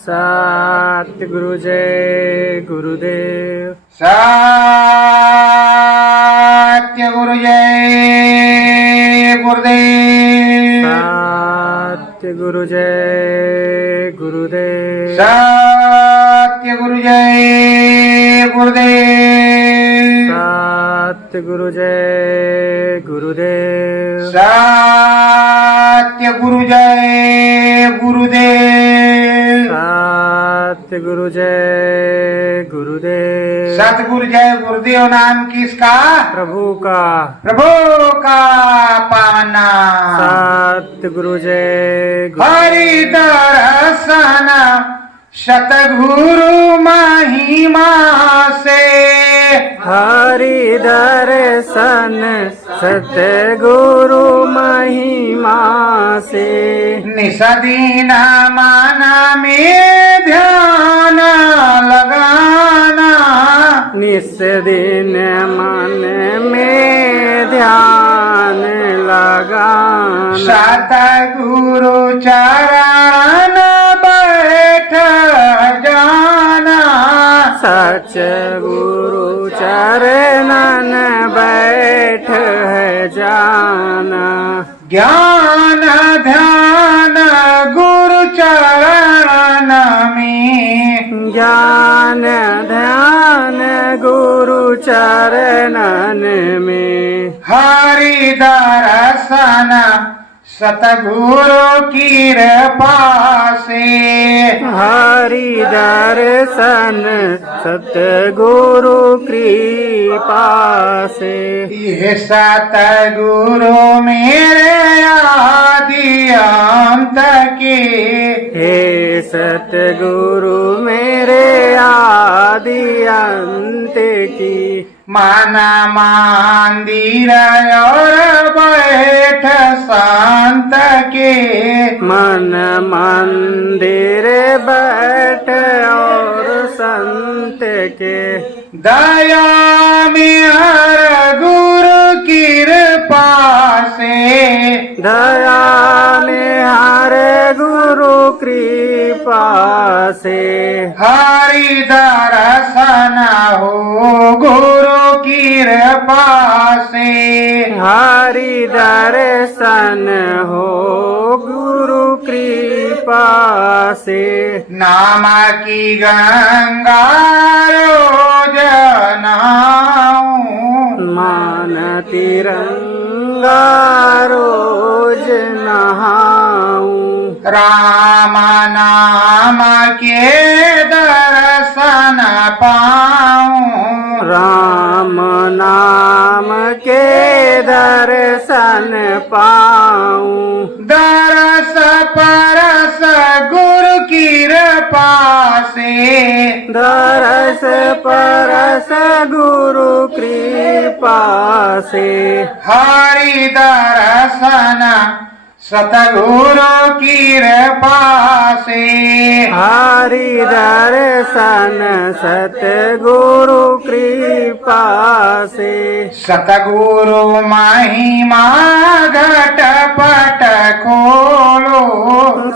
सतगुरु जय गुरुदेव। सत्य गुरु जय गुरुदेव। सत्य गुरु जय गुरुदेव। सत्य गुरु जय गुरुदेव। सत्य गुरु जय गुरुदेव। सत्य गुरु जय गुरुदेव। सत्य गुरु जय गुरुदेव। सतगुरु जय गुरुदेव नाम किसका? प्रभु का। प्रभु का पावन नाम। सत्य गुरु जय हरि दर्शन सतगुरु महिमा से। हरि दर्शन सतगुरु महिमा से। निसदीन मन में ध्यान लगाना। निस दिन मन में ध्यान लगाना। सतगुरु चरण बैठ जाना। सच गुरु चरणन बैठ जाना। ज्ञान ध्यान गुरु चरण में। ज्ञान ध्यान गुरु चरणन में। हरि दर्शन सतगुरु कृपा से। हरि दर्शन सतगुरु कृपा से। ये सतगुरु मेरे आदि अंत के। हे सतगुरु मेरे आदि अंत की। मन मंदिर और बैठ संत के। मन मंदिर बैठ और संत के। दया में हर गुरु कृपा से। दया में हर गुरु कृपा से। हरि दर्शन हो गुरु कृपा से। हरि दर्शन हो गुरु कृपा से। नाम की गंगा रोज नहाऊं। मान तिरंगा रोज नहाऊं। राम नाम के दर्शन पाऊं। राम नाम के दर्शन पाऊं। दरस परस गुरु कृपा से। दरस परस गुरु कृपा से। हरि दर्शन सतगुरु कृपा से। हरि दर्शन सतगुरु कृपा से। सतगुरु महिमा घटपट खोलो।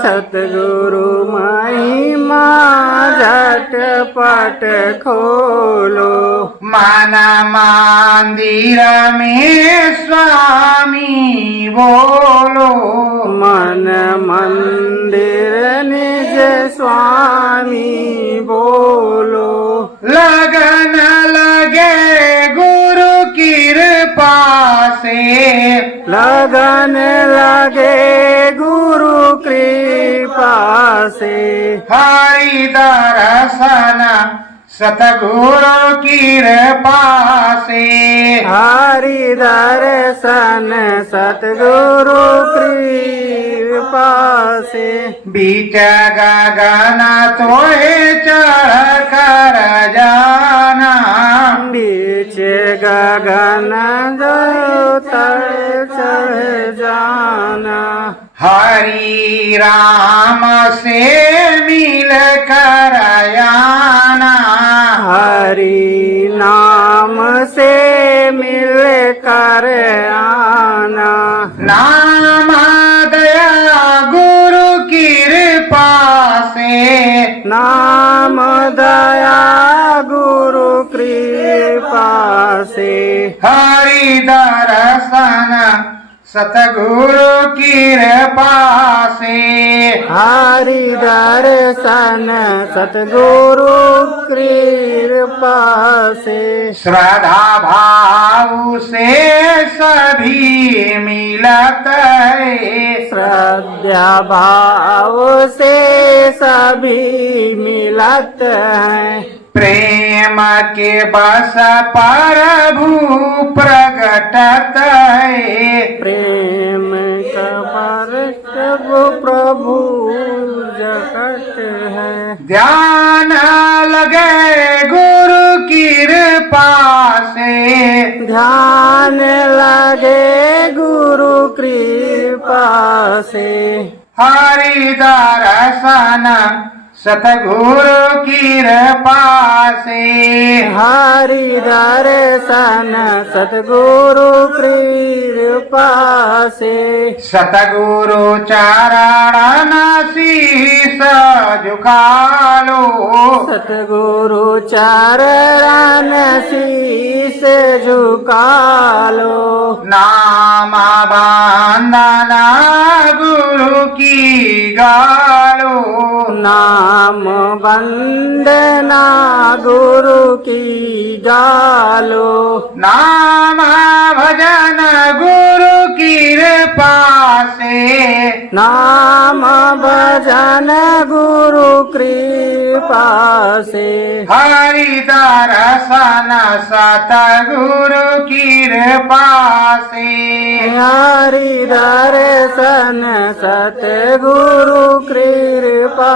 सतगुरु महिमा झटपट खोलो। मन मंदिर में स्वामी बोलो। मन मंदिर निज स्वामी बोलो। लगन लगे गुरु कृपा से। लगन लगे गुरु कृपा से। हरि दर्शन सतगुरु कृपा से। हरि दर्शन सतगुरु कृपा से। बीच गगन तोहे चढ़ कर जाना। बीच गगन जो तर चढ़ जाना। हरि राम से मिल कर आना। हरि नाम से मिल कर आना। नाम दया गुरु कृपा से। से नाम दया गुरु कृपा से हरि दर्शन सतगुरु कृपा से हरि दर्शन सतगुरु कृपा से श्रद्धा भाव से सभी मिलत है श्रद्धा भाव से सभी मिलत हैं प्रेम के बस प्रभु प्रगटत है प्रेम का सब प्रभु जगत है ध्यान लगे गुरु कृपा से ध्यान लगे गुरु कृपा से हरि दर्शन सतगुरु कृपा से हरि दर्शन सतगुरु कृपा से सतगुरु चरण शीस झुका लो सतगुरु चरण शीस झुका लो नाम बंदना गुरु की गालो नाम वंदना गुरु की गालो नाम भजन गुरु कृपा से नाम भजन गुरु कृपा से हरि दर्शन सतगुरु कृपा से हरि दर्शन सतगुरु कृपा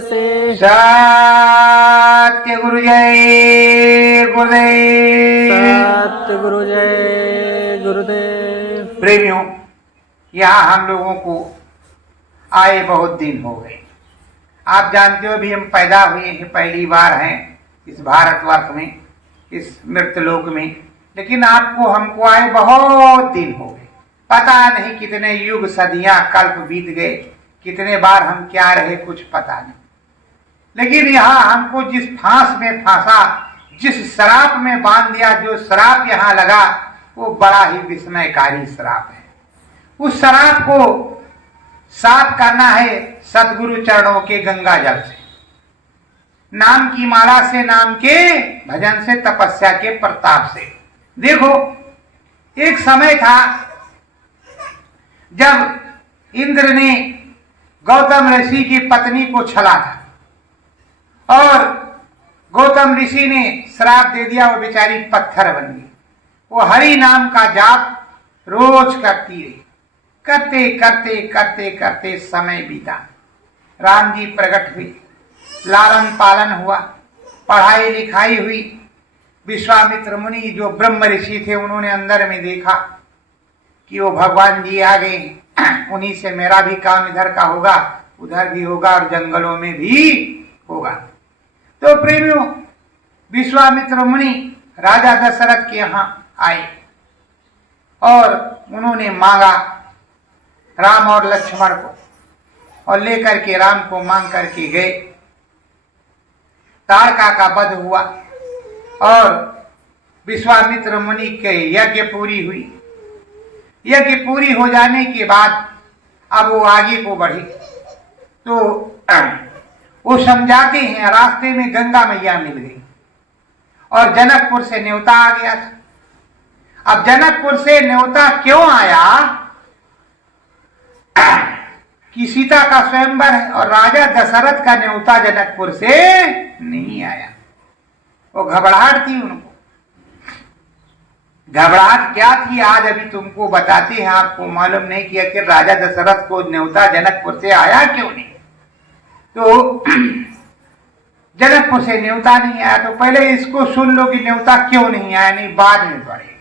से सत्य गुरु जय गुरुदेव सतगुरु जय गुरुदेव प्रेमियों, यहाँ हम लोगों को आए बहुत दिन हो गए। आप जानते हो भी हम पैदा हुए हैं, पहली बार हैं इस भारतवर्ष में, इस मृतलोक में, लेकिन आपको हमको आए बहुत दिन हो गए। पता नहीं कितने युग सदियां कल्प बीत गए, कितने बार हम क्या रहे कुछ पता नहीं। लेकिन यहाँ हमको जिस फांस में फांसा, जिस शराप में बांध दिया, जो शराप यहाँ लगा वो बड़ा ही विस्मयकारी शराप है। उस शराप को साफ करना है सतगुरु चरणों के गंगा जल से, नाम की माला से, नाम के भजन से, तपस्या के प्रताप से। देखो, एक समय था जब इंद्र ने गौतम ऋषि की पत्नी को छला था और गौतम ऋषि ने श्राप दे दिया, वो बेचारी पत्थर बन गई। वो हरि नाम का जाप रोज करती रही। करते करते करते करते समय बीता। राम जी प्रकट हुए, लालन पालन हुआ, पढ़ाई लिखाई हुई। विश्वामित्र मुनि जो ब्रह्म ऋषि थे, उन्होंने अंदर में देखा कि वो भगवान जी आ गए, उन्हीं से मेरा भी काम इधर का होगा, उधर भी होगा और जंगलों में भी होगा। तो प्रेमियों, विश्वामित्र मुनि राजा दशरथ के यहाँ आए और उन्होंने मांगा राम और लक्ष्मण को, और लेकर के राम को मांग करके गए। तारका का वध हुआ और विश्वामित्र मुनि के यज्ञ पूरी हुई। यज्ञ पूरी हो जाने के बाद अब वो आगे को बढ़े तो वो समझाते हैं, रास्ते में गंगा मैया मिल गई और जनकपुर से न्योता आ गया था। अब जनकपुर से न्योता क्यों आया कि सीता का स्वयंवर है और राजा दशरथ का न्योता जनकपुर से नहीं आया। वो घबराहट थी उनको। घबराहट क्या थी आज अभी तुमको बताते हैं। आपको मालूम नहीं किया कि राजा दशरथ को न्योता जनकपुर से आया क्यों नहीं। तो जनकपुर से न्योता नहीं आया, तो पहले इसको सुन लो कि न्योता क्यों नहीं आया, नहीं बाद में पढ़े।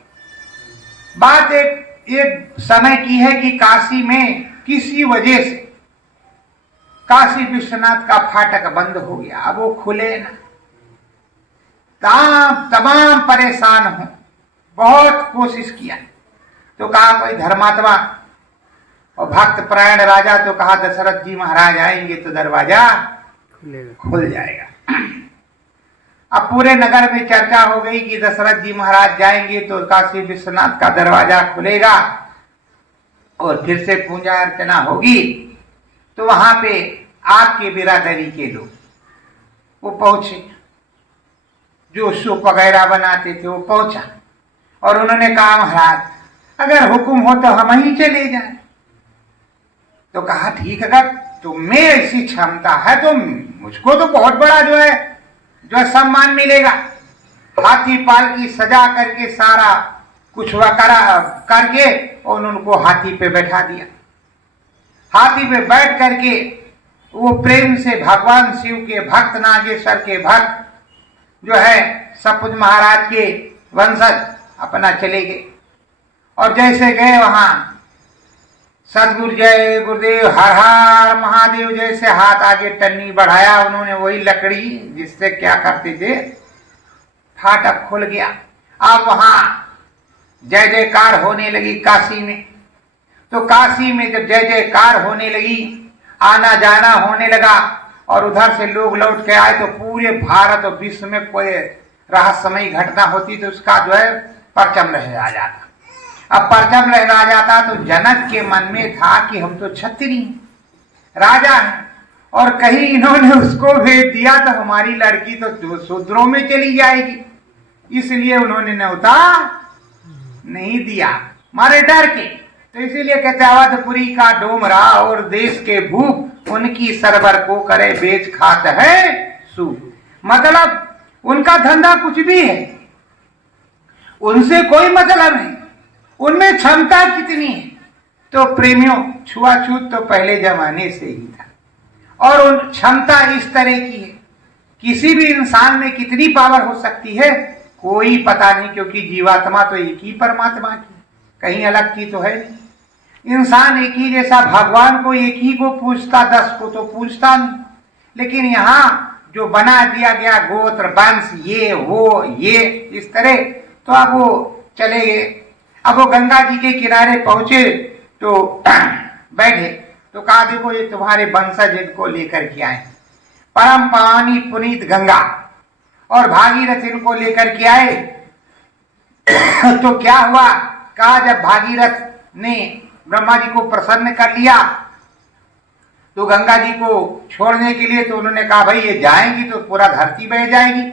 बात एक समय की है कि काशी में किसी वजह से काशी विश्वनाथ का फाटक बंद हो गया। अब वो खुले ना, तमाम परेशान हो, बहुत कोशिश किया तो कहा कोई धर्मात्मा और भक्त परायण राजा, तो कहा दशरथ जी महाराज आएंगे तो दरवाजा खुल जाएगा। अब पूरे नगर में चर्चा हो गई कि दशरथ जी महाराज जाएंगे तो काशी विश्वनाथ का दरवाजा खुलेगा और फिर से पूजा अर्चना होगी। तो वहां पे आपके बिरादरी के लोग वो पहुंचे, जो सूप वगैरह बनाते थे वो पहुंचा और उन्होंने कहा महाराज अगर हुक्म हो तो हम ही चले जाएं। तो कहा ठीक, अगर तुम्हें ऐसी क्षमता है तो मुझको तो बहुत बड़ा जो है सम्मान मिलेगा। हाथी पाल की सजा करके सारा कुछ करके और उनको हाथी पे बैठा दिया। हाथी पे बैठ करके वो प्रेम से भगवान शिव के भक्त, नागेश्वर के भक्त जो है सपुज महाराज के वंशज अपना चले गए। और जैसे गए वहां सदगुरु जय गुरुदेव हर हर महादेव जैसे हाथ आगे टन्नी बढ़ाया उन्होंने, वही लकड़ी जिससे क्या करते थे फाटक खुल गया। अब वहां जय जयकार होने लगी काशी में। तो काशी में जब जय जयकार होने लगी, आना जाना होने लगा और उधर से लोग लौट के आए, तो पूरे भारत और विश्व में कोई रहस्यमयी घटना होती तो उसका जो है परचम लहरा जाता। अब परचम लहरा जाता तो जनक के मन में था कि हम तो क्षत्रिय राजा हैं और कहीं इन्होंने उसको भेज दिया तो हमारी लड़की तो शूद्रों में चली जाएगी, इसलिए उन्होंने न्योता नहीं दिया मारे डर के। तो इसीलिए कहते अवधपुरी का डोमरा और देश के भूप उनकी सरबर को करे बेच खात है सूप। मतलब उनका धंधा कुछ भी है, उनसे कोई मतलब नहीं, उनमें क्षमता कितनी है। तो प्रेमियों छुआछूत तो पहले जमाने से ही था और उन क्षमता इस तरह की है, किसी भी इंसान में कितनी पावर हो सकती है कोई पता नहीं, क्योंकि जीवात्मा तो एक ही परमात्मा की, कहीं अलग की तो है नहीं। इंसान एक ही जैसा, भगवान को एक ही को पूछता 10 को तो पूछता नहीं। लेकिन यहाँ जो बना दिया गया गोत्र वंश ये वो ये इस तरह, तो अब वो चले गए। अब वो गंगा जी के किनारे पहुंचे तो बैठे तो कहा देखो ये तुम्हारे वंशज इनको लेकर के आए, परम पावनी पुनीत गंगा और भागीरथ इनको लेकर के आए। तो क्या हुआ, कहा जब भागीरथ ने ब्रह्मा जी को प्रसन्न कर लिया तो गंगा जी को छोड़ने के लिए, तो उन्होंने कहा भाई ये जाएंगी तो पूरा धरती बह जाएगी,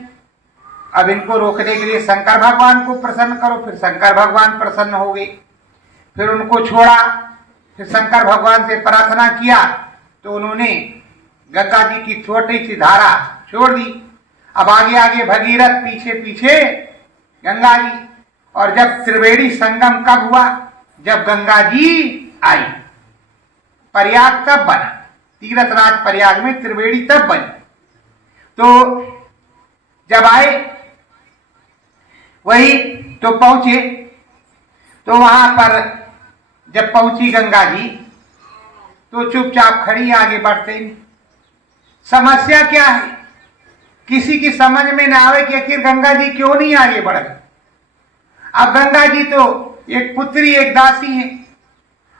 अब इनको रोकने के लिए शंकर भगवान को प्रसन्न करो। फिर शंकर भगवान प्रसन्न हो गए, फिर उनको छोड़ा, फिर शंकर भगवान से प्रार्थना किया तो उन्होंने गंगा जी की छोटी सी धारा छोड़ दी। अब आगे आगे भगीरथ, पीछे पीछे गंगा जी। और जब त्रिवेणी संगम कब हुआ, जब गंगा जी आई, प्रयाग तब बना, तीर्थराज प्रयाग में त्रिवेणी तब बनी। तो जब आए वही तो पहुंचे, तो वहां पर जब पहुंची गंगा जी तो चुपचाप खड़ी, आगे बढ़ते नहीं। समस्या क्या है, किसी की समझ में ना आवे कि आखिर गंगा जी क्यों नहीं आगे बढ़ रही। अब गंगा जी तो एक पुत्री एक दासी है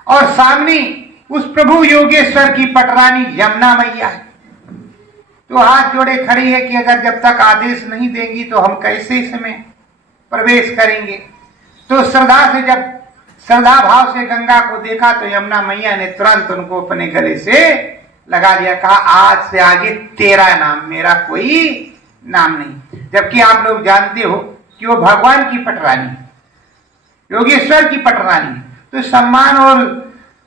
और सामने उस प्रभु योगेश्वर की पटरानी यमुना मैया है। तो हाथ जोड़े खड़ी है कि अगर जब तक आदेश नहीं देंगी तो हम कैसे इसमें प्रवेश करेंगे। तो श्रद्धा से, जब श्रद्धा भाव से गंगा को देखा तो यमुना मैया ने तुरंत उनको अपने गले से लगा दिया, कहा आज से आगे तेरा नाम, मेरा कोई नाम नहीं। जबकि आप लोग जानते हो कि वो भगवान की पटरानी, योगेश्वर की पटरानी, तो सम्मान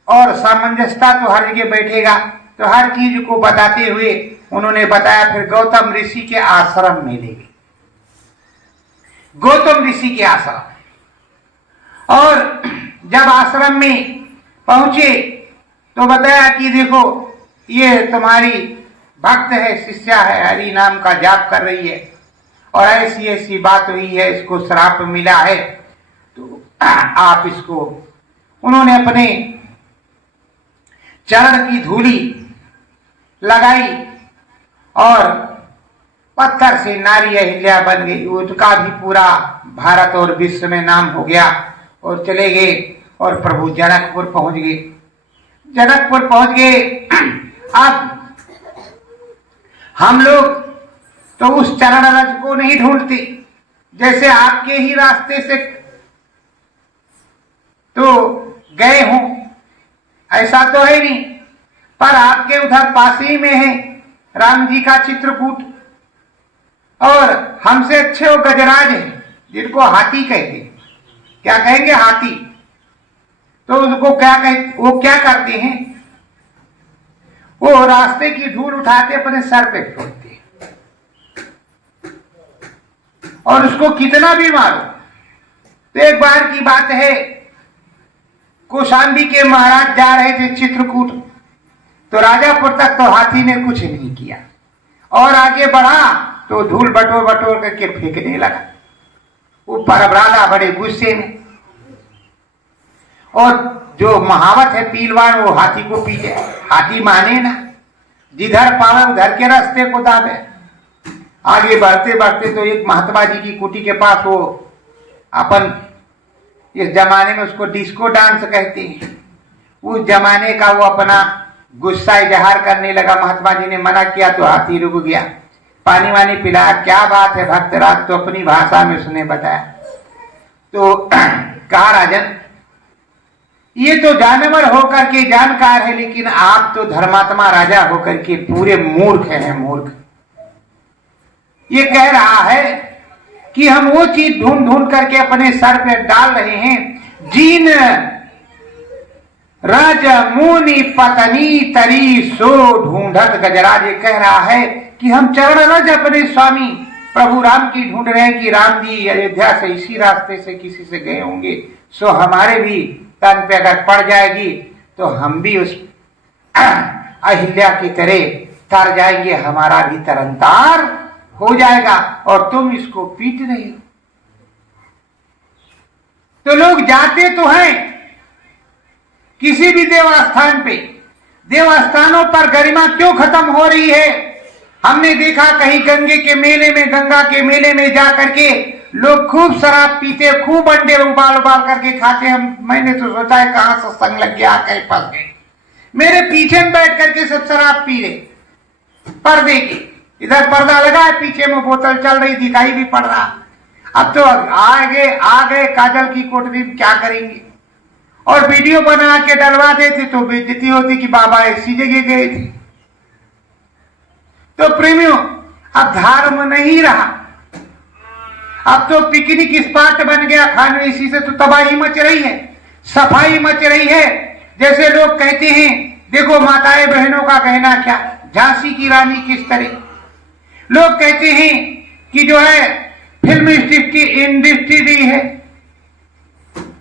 और सामंजस्यता तो हर जगह बैठेगा। तो हर चीज को बताते हुए उन्होंने बताया, फिर गौतम ऋषि के आश्रम में ले गए, गौतम ऋषि के आश्रम। और जब आश्रम में पहुंचे तो बताया कि देखो ये तुम्हारी भक्त है, शिष्या है, हरि नाम का जाप कर रही है और ऐसी ऐसी बात हुई है, इसको श्राप मिला है, तो आप इसको, उन्होंने अपने चरण की धूली लगाई और पत्थर से नारी अहिल्या बन गई। उसका भी पूरा भारत और विश्व में नाम हो गया और चले गए और प्रभु जनकपुर पहुंच गए। जनकपुर पहुंच गए। अब हम लोग तो उस चरण रज को नहीं ढूंढते, जैसे आपके ही रास्ते से तो गए हों, ऐसा तो है नहीं। पर आपके उधर पास ही में है राम जी का चित्रकूट, और हमसे अच्छे वो गजराज हैं जिनको हाथी कहते, क्या कहेंगे, हाथी। तो उसको क्या कहते, वो क्या करते हैं, वो रास्ते की धूल उठाते अपने सर पे फोड़ते, और उसको कितना भी मारो। तो एक बार की बात है, कौशाम्बी के महाराज जा रहे थे चित्रकूट, तो राजापुर तक तो हाथी ने कुछ नहीं किया, और आगे बढ़ा तो धूल बटोर बटोर करके फेंकने लगा। ऊपर राजा बड़े गुस्से में, और जो महावत है पीलवान, वो हाथी को पीटे। हाथी माने ना, जिधर पावे उधर के रास्ते को दाबे। आगे बढ़ते बढ़ते तो एक महात्मा जी की कुटी के पास, वो अपन इस जमाने में उसको डिस्को डांस कहते हैं, उस जमाने का वो अपना गुस्सा इजहार करने लगा। महात्मा जी ने मना किया तो हाथी रुक गया, पानी वानी पिलाया। क्या बात है भक्तराज, तो अपनी भाषा में उसने बताया। तो कहा, राजन ये तो जानवर होकर के जानकार है, लेकिन आप तो धर्मात्मा राजा होकर के पूरे मूर्ख हैं, मूर्ख। ये कह रहा है कि हम वो चीज ढूंढ ढूंढ करके अपने सर पे डाल रहे हैं, जीन राज मुनि पतनी तरी सो ढूंढत। गजराज ये कह रहा है कि हम चरण रज अपने स्वामी प्रभु राम की ढूंढ रहे हैं कि राम जी अयोध्या से इसी रास्ते से किसी से गए होंगे, सो हमारे भी तन पे अगर पड़ जाएगी तो हम भी उस अहिल्या की तरह तर जाएंगे, हमारा भी तरनतार हो जाएगा, और तुम इसको पीट रहे हो। तो लोग जाते तो हैं किसी भी देवस्थान पे, देवस्थानों पर गरिमा क्यों खत्म हो रही है? हमने देखा कहीं गंगे के मेले में, गंगा के मेले में जाकर के लोग खूब शराब पीते, खूब अंडे उबाल उबाल करके खाते। मैंने तो सोचा है कहां सत्संग लग गया, कहीं फंस गए। मेरे पीछे में बैठ करके सब शराब पी रहे, पर्दे के इधर पर्दा लगा है, पीछे में बोतल चल रही, दिखाई भी पड़ रहा। अब तो आ गए काजल की कोठरी, क्या करेंगे? और वीडियो बना के डलवा देते तो बेइज्जती होती कि बाबा ऐसी जगह गए थे। तो प्रेमियों, अब धर्म नहीं रहा, अब तो पिकनिक स्पॉट बन गया। खाने इसी से तो तबाही मच रही है, सफाई मच रही है। जैसे लोग कहते हैं, देखो माताएं बहनों का कहना क्या, झांसी की रानी किस तरह। लोग कहते हैं कि जो है फिल्म इंडस्ट्री है,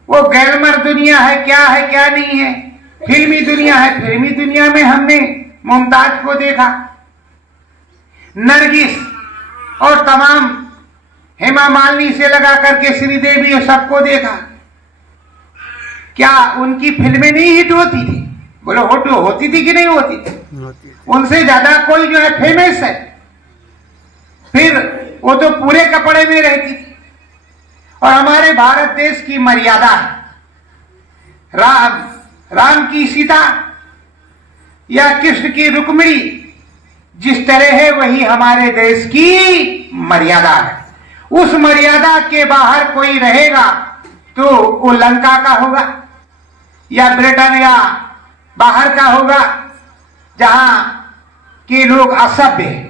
वो गैलमर दुनिया है, क्या नहीं है, फिल्मी दुनिया है। फिल्मी दुनिया में हमने मुमताज को देखा, नरगिस और तमाम हेमा मालिनी से लगा करके श्रीदेवी और सबको देखा। क्या उनकी फिल्में नहीं हिट होती थी? बोलो होती थी कि नहीं होती थी? उनसे ज्यादा कोई जो है फेमस है, फिर वो तो पूरे कपड़े में रहती थी। और हमारे भारत देश की मर्यादा है, राम की सीता या कृष्ण की रुक्मिणी जिस तरह है वही हमारे देश की मर्यादा है। उस मर्यादा के बाहर कोई रहेगा तो वो लंका का होगा या ब्रिटेन या बाहर का होगा, जहां के लोग असभ्य हैं।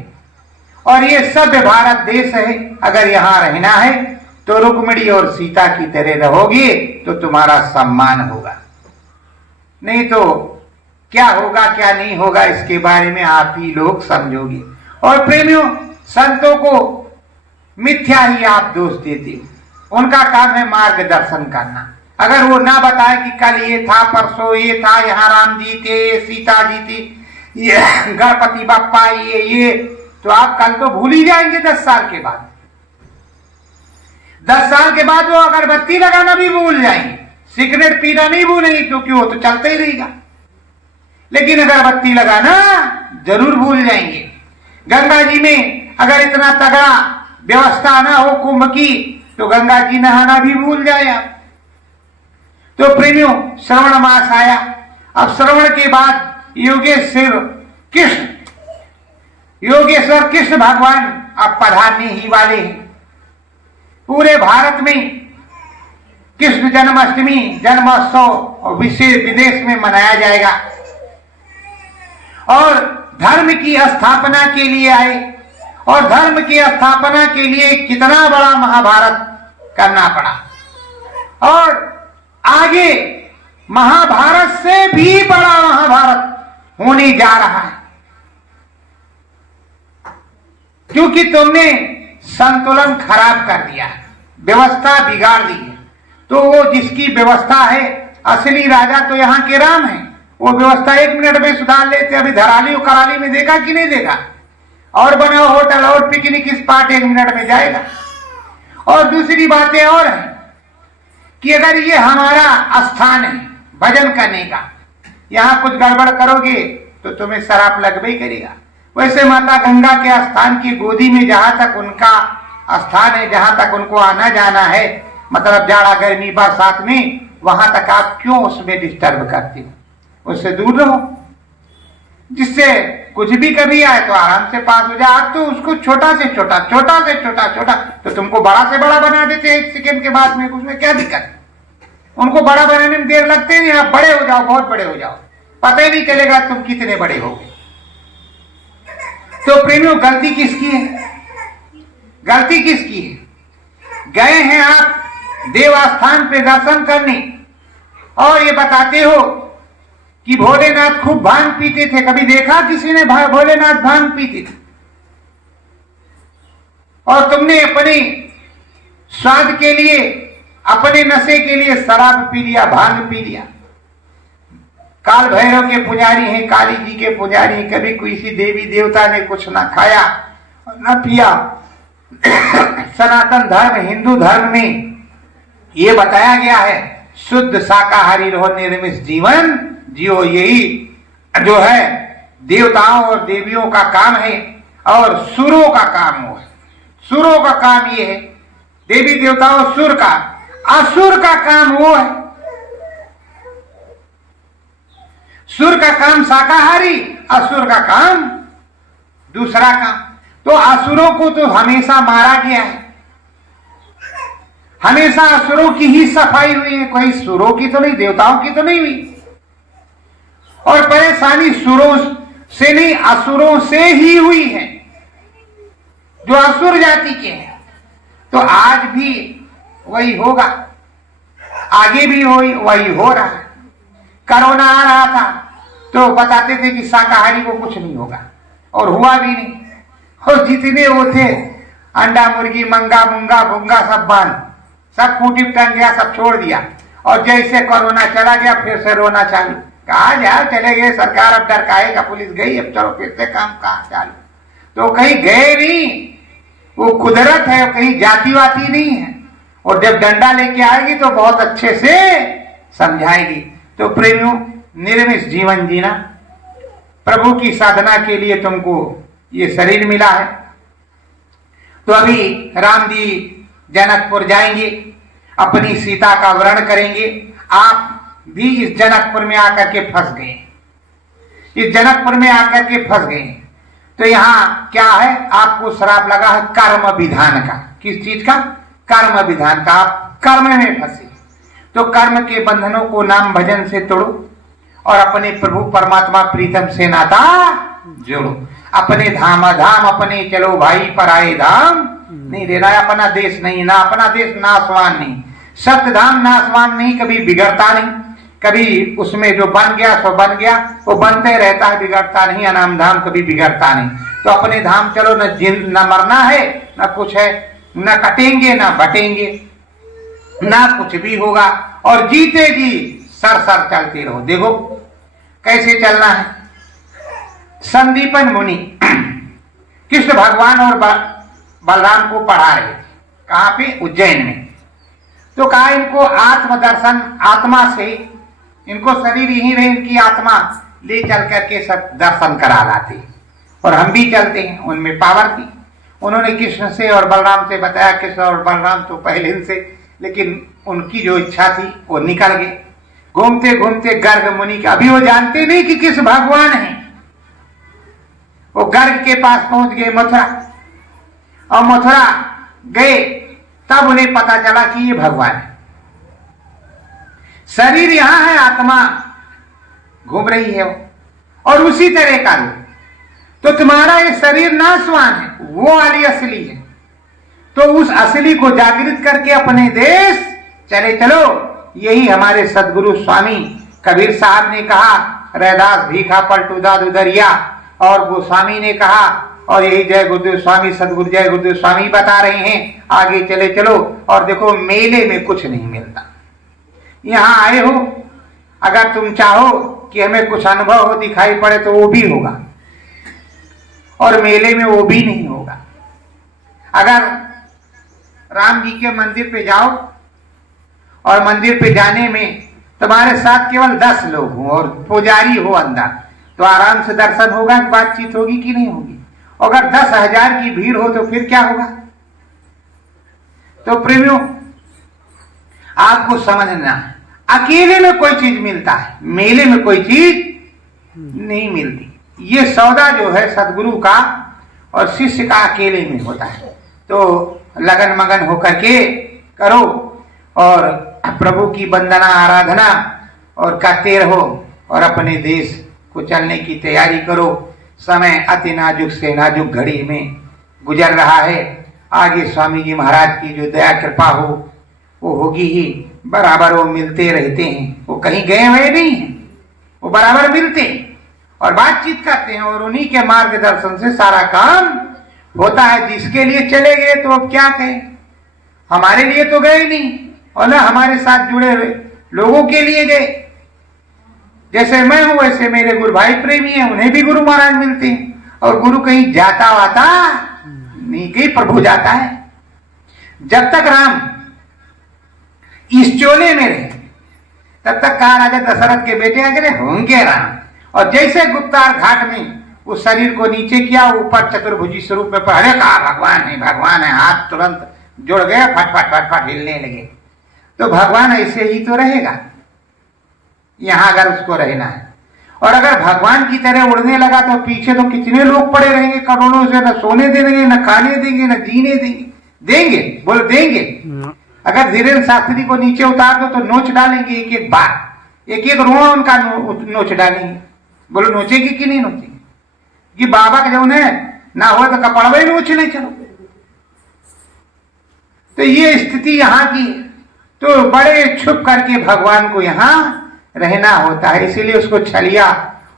और ये सभ्य भारत देश है, अगर यहां रहना है तो रुक्मिणी और सीता की तरह रहोगे तो तुम्हारा सम्मान होगा, नहीं तो क्या होगा क्या नहीं होगा इसके बारे में आप ही लोग समझोगे। और प्रेमियों, संतों को मिथ्या ही आप दोष देते हो, उनका काम है मार्गदर्शन करना। अगर वो ना बताए कि कल ये था, परसों ये था, यहाँ राम जी थे, सीता जी थी, ये गणपति बप्पा ये, तो आप कल तो भूल ही जाएंगे 10 साल के बाद। 10 साल के बाद वो अगरबत्ती लगाना भी भूल जाएंगे, सिगरेट पीना नहीं भूलेंगे, क्योंकि वो तो चलता ही रहेगा। लेकिन अगरबत्ती लगाना जरूर भूल जाएंगे। गंगा जी में अगर इतना तगड़ा व्यवस्था ना हो कुंभ की, तो गंगा जी नहाना भी भूल जाए आप। तो प्रेमियों, श्रवण मास आया। अब श्रवण के बाद योगेश्वर कृष्ण योगेश्वर कृष्ण भगवान अब पधारने ही वाले हैं। पूरे भारत में कृष्ण जन्माष्टमी जन्मोत्सव विशेष विदेश में मनाया जाएगा और धर्म की स्थापना के लिए आए और धर्म की स्थापना के लिए कितना बड़ा महाभारत करना पड़ा और आगे महाभारत से भी बड़ा महाभारत होने जा रहा है, क्योंकि तुमने संतुलन खराब कर दिया है, व्यवस्था बिगाड़ दी है। तो वो जिसकी व्यवस्था है, असली राजा तो यहाँ के राम है, वो व्यवस्था 1 मिनट में सुधार लेते। अभी धराली और कराली में देखा कि नहीं देखा, और बनाओ होटल और पिकनिक स्पॉट 1 मिनट में जाएगा। और दूसरी बातें और है कि अगर ये हमारा स्थान है भजन करने का, यहाँ कुछ गड़बड़ करोगे तो तुम्हें शराप लगबे ही करेगा। वैसे माता गंगा के स्थान की गोदी में जहां तक उनका स्थान है, जहां तक उनको आना जाना है, मतलब जाड़ा गर्मी बरसात में, वहां तक आप क्यों उसमें डिस्टर्ब करते हो? उससे दूर रहो, जिससे कुछ भी कभी आए तो आराम से पास हो जाए। आप तो उसको छोटा से छोटा छोटा से छोटा छोटा तो तुमको बड़ा से बड़ा बना देते हैं 1 सेकेंड के बाद में, उसमें क्या दिक्कत? उनको बड़ा बनाने में देर लगते नहीं। आप बड़े हो जाओ, बहुत बड़े हो जाओ, पता ही नहीं चलेगा तुम कितने बड़े हो गए। तो प्रेमियों, गलती किसकी है? गलती किसकी है? गए हैं आप देवस्थान पे दर्शन करने और ये बताते हो कि भोलेनाथ खूब भांग पीते थे। कभी देखा किसी ने भोलेनाथ भांग पीते थे? और तुमने अपने स्वाद के लिए, अपने नशे के लिए शराब पी लिया, भांग पी लिया। काल भैरव के पुजारी हैं, काली जी के पुजारी हैं, कभी किसी देवी देवता ने कुछ ना खाया न पिया। सनातन धर्म, हिंदू धर्म में ये बताया गया है, शुद्ध शाकाहारी रहो, निर्मिष जीवन जियो। यही जो है देवताओं और देवियों का काम है और सुरों का काम वो है। सुरों का काम ये है, देवी देवताओं सुर का, असुर का काम वो है। सुर का काम शाकाहारी, असुर का काम दूसरा काम। तो असुरों को तो हमेशा मारा गया है, हमेशा असुरों की ही सफाई हुई है, कोई सुरों की तो नहीं, देवताओं की तो नहीं हुई। और परेशानी सुरों से नहीं, असुरों से ही हुई है, जो असुर जाति के हैं। तो आज भी वही होगा, आगे भी वही हो रहा है। कोरोना आ रहा था तो बताते थे कि शाकाहारी को कुछ नहीं होगा, और हुआ भी नहीं। और जितने वो थे अंडा मुर्गी मंगा मुंगा भुंगा सब बंद, सब खूंटी टंग गया, सब छोड़ दिया। और जैसे कोरोना चला गया फिर से रोना चालू। कहा जाओ, चले गए, सरकार अब डरकाएगा, पुलिस गई, अब चलो फिर से काम कहा चालू। तो कहीं गए नहीं, वो कुदरत है, कहीं जाति वाती नहीं है। और जब डंडा लेके आएगी तो बहुत अच्छे से समझाएगी। तो प्रेमियों, निर्मिष जीवन जीना, प्रभु की साधना के लिए तुमको ये शरीर मिला है। तो अभी राम जी जनकपुर जाएंगे, अपनी सीता का वरण करेंगे। आप भी इस जनकपुर में आकर के फंस गए, इस जनकपुर में आकर के फंस गए। तो यहाँ क्या है, आपको श्राप लगा है कर्म विधान का। किस चीज का? कर्म विधान का। आप कर्म में फंसे, तो कर्म के बंधनों को नाम भजन से तोड़ो और अपने प्रभु परमात्मा प्रीतम से नाता जोड़ो। अपने धाम अपने चलो भाई, पराए धाम नहीं देना। अपना देश नहीं ना, अपना देश नाशवान नहीं, सत्य धाम नाशवान नहीं, कभी बिगड़ता नहीं। कभी उसमें जो बन गया सो बन गया, वो बनते रहता है, बिगड़ता नहीं। अनाम धाम कभी बिगड़ता नहीं। तो अपने धाम चलो, न मरना है न कुछ है, न कटेंगे न बटेंगे, ना कुछ भी होगा। और जीते जी सर सर चलते रहो। देखो कैसे चलना है। संदीपन मुनि कृष्ण भगवान और बलराम को पढ़ा रहे थे। कहाँ पे? उज्जैन में। तो कहा इनको आत्मदर्शन, आत्मा से इनको शरीर यही रहे, इनकी आत्मा ले चल करके सब दर्शन करा लाते। और हम भी चलते हैं, उनमें पावर थी। उन्होंने कृष्ण से और बलराम से बताया। कृष्ण और बलराम तो पहले से, लेकिन उनकी जो इच्छा थी वो निकल गए। घूमते घूमते गर्ग मुनि का, अभी वो जानते नहीं कि कृष्ण भगवान है, वो गर्ग के पास पहुंच गए मथुरा, और मथुरा गए तब उन्हें पता चला कि ये भगवान है। शरीर यहां है, आत्मा घूम रही है और उसी तरह का रूप। तो तुम्हारा ये शरीर नाशवान है, वो वाली असली है। तो उस असली को जागृत करके अपने देश चले चलो। यही हमारे सदगुरु स्वामी कबीर साहब ने कहा, रैदास भीखा पलटू दादू दरिया, और गोस्वामी ने कहा, और यही जय गुरुदेव स्वामी सदगुरु जय गुरुदेव स्वामी बता रहे हैं, आगे चले चलो। और देखो मेले में कुछ नहीं मिलता। यहां आए हो, अगर तुम चाहो कि हमें कुछ अनुभव हो दिखाई पड़े तो वो भी होगा, और मेले में वो भी नहीं होगा। अगर राम जी के मंदिर पे जाओ और मंदिर पे जाने में तुम्हारे साथ केवल 10 लोग हों और पुजारी हो अंदर, तो आराम से दर्शन होगा, बातचीत होगी कि नहीं होगी। अगर 10,000 की भीड़ हो तो फिर क्या होगा। तो प्रेमियों, आपको समझना है, अकेले में कोई चीज मिलता है, मेले में कोई चीज नहीं मिलती। ये सौदा जो है सदगुरु का और शिष्य का अकेले में होता है। तो लगन मगन होकर के करो और प्रभु की वंदना आराधना और करते रहो, और अपने देश को चलने की तैयारी करो। समय अति नाजुक से नाजुक घड़ी में गुजर रहा है। आगे स्वामी जी महाराज की जो दया कृपा हो वो होगी ही। बराबर वो मिलते रहते हैं, वो कहीं गए हुए नहीं हैं, वो बराबर मिलते हैं और बातचीत करते हैं, और उन्हीं के मार्गदर्शन से सारा काम होता है। जिसके लिए चले गए तो अब क्या कहें, हमारे लिए तो गए नहीं, और ना हमारे साथ जुड़े हुए लोगों के लिए गए। जैसे मैं हूं वैसे मेरे गुरु भाई प्रेमी हैं, उन्हें भी गुरु महाराज मिलते हैं। और गुरु कहीं जाता वाता नहीं, कहीं प्रभु जाता है। जब तक राम इस चोले में रहे तब तक कहा राजा दशरथ के बेटे अगले होंगे राम। और जैसे गुप्तार घाट में उस शरीर को नीचे किया, ऊपर चतुर्भुजी स्वरूप में पहले कहा भगवान है, हाथ तुरंत जुड़ गए, फट फट फट फट हिलने लगे। तो भगवान ऐसे ही तो रहेगा यहां अगर उसको रहना है। और अगर भगवान की तरह उड़ने लगा तो पीछे तो कितने लोग पड़े रहेंगे करोड़ों से, न सोने देंगे, न खाने देंगे, न जीने देंगे बोलो देंगे। अगर धीरेन्द्र शास्त्री को नीचे उतार दो तो नोच डालेंगे, एक एक बार, एक एक रोआ उनका नोच डालेंगे। बोलो नोचेगी कि नहीं नोचेगी। कि बाबा के जो ना हो तो कपड़वे नोचने चलो। तो ये स्थिति यहाँ की। तो बड़े छुप करके भगवान को यहाँ रहना होता है, इसीलिए उसको छलिया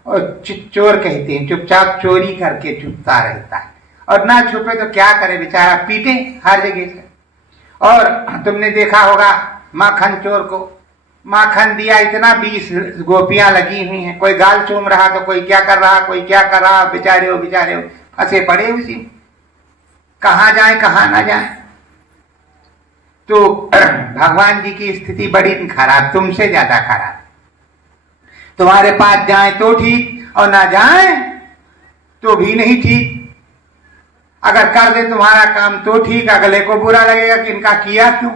और चोर कहते हैं। चुपचाप चोरी करके छुपता रहता है, और ना छुपे तो क्या करे बेचारा, पीटे हर जगह से। और तुमने देखा होगा माखन चोर को माखन दिया इतना, 20 गोपियां लगी हुई हैं, कोई गाल चूम रहा तो कोई क्या कर रहा, कोई क्या कर रहा, बेचारे हो फंसे पड़े उसी, कहां जाए कहां ना जाए। तो भगवान जी की स्थिति बड़ी खराब, तुमसे ज्यादा खराब। तुम्हारे पास जाए तो ठीक, और ना जाए तो भी नहीं ठीक। अगर कर दे तुम्हारा काम तो ठीक, अगले को बुरा लगेगा कि इनका किया क्यों।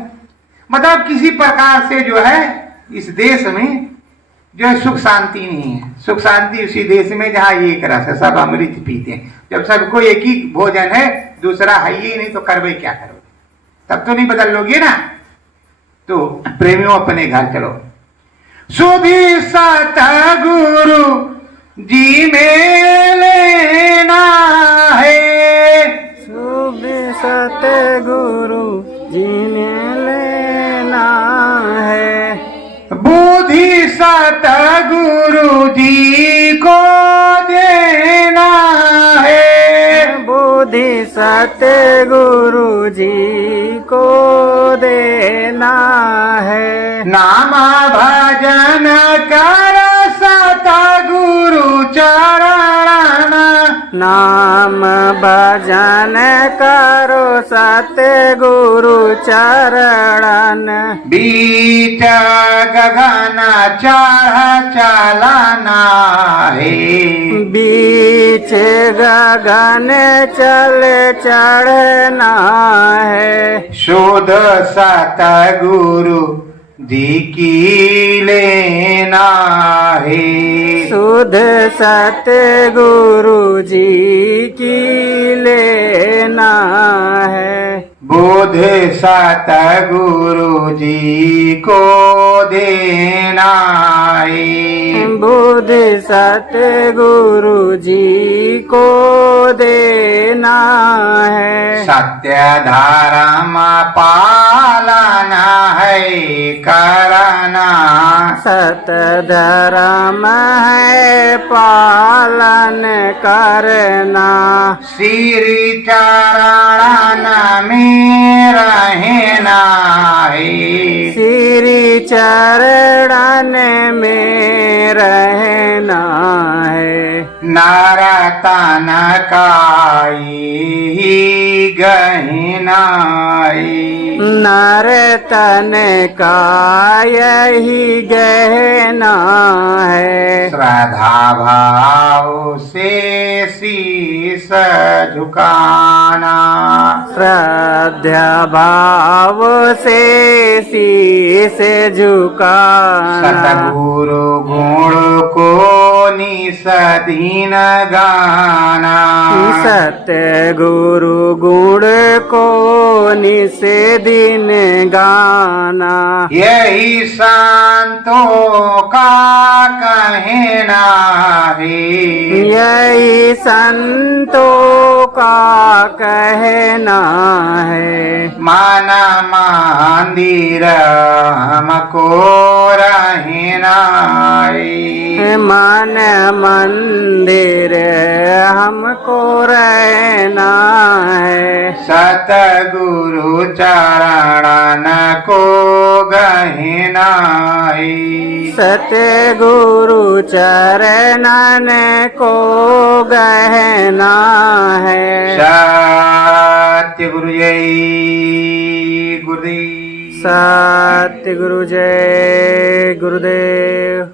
मतलब किसी प्रकार से जो है इस देश में जो है सुख शांति नहीं है। सुख शांति उसी देश में जहां एक रस है, सब अमृत पीते हैं। जब सबको एक ही भोजन है, दूसरा है ही नहीं, तो करवे क्या करोगे, तब तो नहीं बदल लोगे ना। तो प्रेमियों अपने घर चलो। सुधी सतगुरु जी में लेना है, सुधी सतगुरु जी में लेना है, बुद्धि सतगुरु जी को देना है, बुद्धि सतगुरु जी को देना है। नाम भजन कर सतगुरु चरण, नाम भजन करो सतगुरु चरण, बीच गगन चढ़ चलना है, बीच गगन चल चढ़ना है, शुद्ध सतगुरु जी की लेना है। शुद्ध सत्य गुरु जी की लेना है। बुध सतगुरु जी को देना है। बुद्ध सत्य गुरु जी को देना है। सत्य धर्म पालना है करना। सत्य धर्म है पालन करना। श्री चरण में रहना है। श्री चरण में रहना है। नरतन काई गहना है। नरतन का यही गहना है। श्रद्धा भाव से शीश झुकाना। श्रद्धा भाव से शीश झुकाना। सतगुरु गुण को निसदीन गाना। सत्य गुरु गुण को निषेदिन गाना। यही संतों का कहना है। यही संतों का कहना है। माना मंदिर हमको रहना है। मन मंदिर हमको रहना है। सतगुरु चरण को गहना है। सतगुरु चरणन को गहना है। सत्य गुरु जय गुरुदेव। सत्य गुरु जय गुरुदेव।